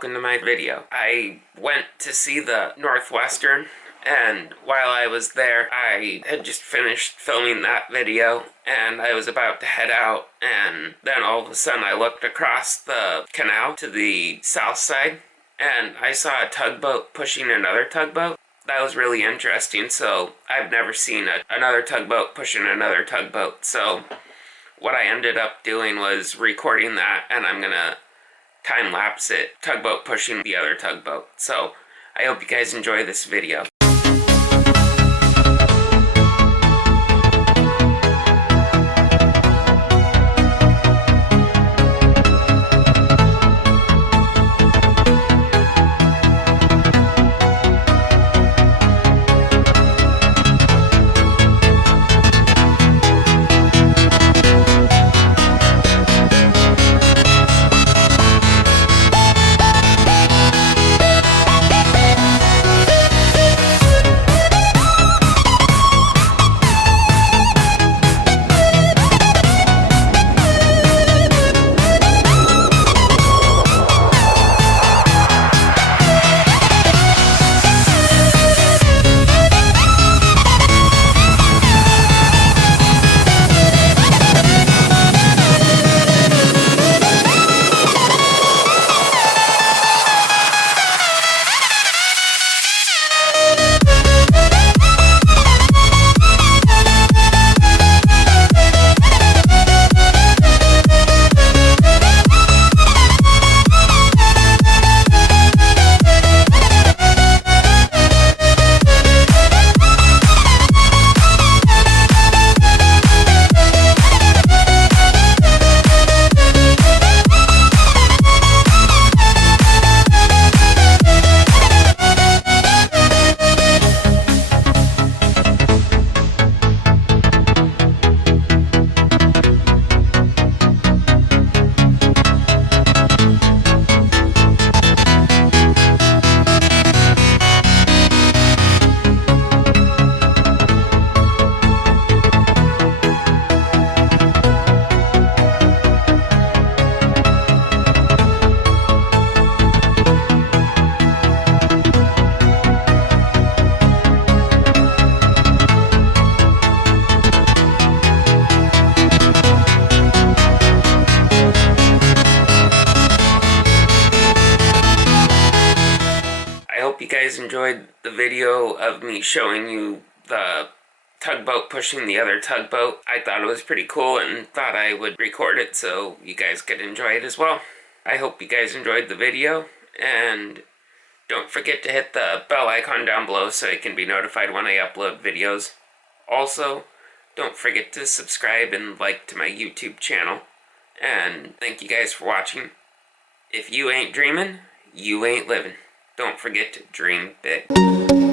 welcome to my video. I went to see the Northwestern, and while I was there, I had just finished filming that video, and I was about to head out, and then all of a sudden I looked across the canal to the south side, and I saw a tugboat pushing another tugboat. That was really interesting. So I've never seen another tugboat pushing another tugboat. So what I ended up doing was recording that, and I'm gonna time lapse it, tugboat pushing the other tugboat. So I hope you guys enjoy this video. You guys enjoyed the video of me showing you the tugboat pushing the other tugboat. I thought it was pretty cool and thought I would record it so you guys could enjoy it as well. I hope you guys enjoyed the video, and don't forget to hit the bell icon down below so you can be notified when I upload videos. Also, don't forget to subscribe and like to my YouTube channel. And thank you guys for watching. If you ain't dreaming, you ain't living. Don't forget to dream big.